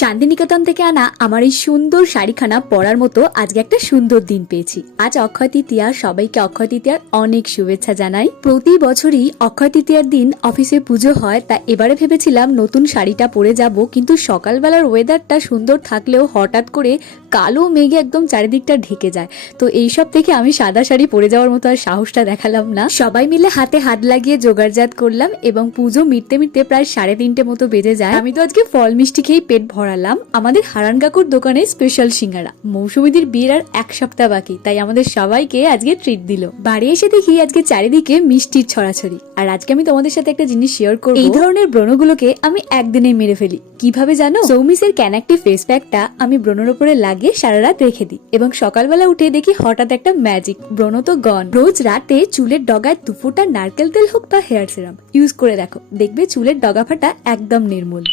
শান্তিনিকেতন থেকে আনা আমার এই সুন্দর শাড়িখানা পরার মতো আজকে একটা সুন্দর দিন পেয়েছি। আজ অক্ষয় তৃতীয়া, সবাইকে অক্ষয় তৃতীয়ার অনেক শুভেচ্ছা জানাই। প্রতি বছরই অক্ষয় তৃতীয়ার দিন অফিসে পুজো হয়, তা এবারে ভেবেছিলাম নতুন শাড়িটা পরে যাব, কিন্তু সকালবেলার ওয়েদারটা সুন্দর থাকলেও হঠাৎ করে কালো মেঘে একদম চারিদিকটা ঢেকে যায়। তো এইসব থেকে আমি সাদা শাড়ি পরে যাওয়ার মতো আর সাহসটা দেখালাম না। সবাই মিলে হাতে হাত লাগিয়ে জোগাড়জাত করলাম এবং পুজো মিটতে মিটতে প্রায় 3:30 মতো বেজে যায়। আমি তো আজকে ফল মিষ্টি খেয়ে পেট ভরালাম। আমাদের হারান কাকুর দোকানে স্পেশাল সিঙ্গারা, মৌসুমীদির বিয়ের আর 1 সপ্তাহ বাকি, তাই আমাদের সবাইকে আজকে ট্রিট দিল। বাড়ি এসে দেখি আজকে চারিদিকে মিষ্টির ছড়াছড়ি। আর আজকে আমি তোমাদের সাথে একটা জিনিস শেয়ার করব। এই ধরনের ব্রণগুলোকে আমি একদিনে মেরে ফেলি। কিভাবে জানো? সৌমিসের ক্যানাক্টিভ ফেস প্যাকটা আমি ব্রণের উপরে লাগিয়ে সারা রাত রেখে দিই এবং সকালবেলা উঠে দেখি হঠাৎ একটা ম্যাজিক, ব্রণ তো গন। রোজ রাতে চুলের ডগায় 2 ফোঁটা নারকেল তেল হোক বা হেয়ার সিরাম ইউজ করে দেখো, দেখবে চুলের ডগা ফাটা একদম নির্মূল।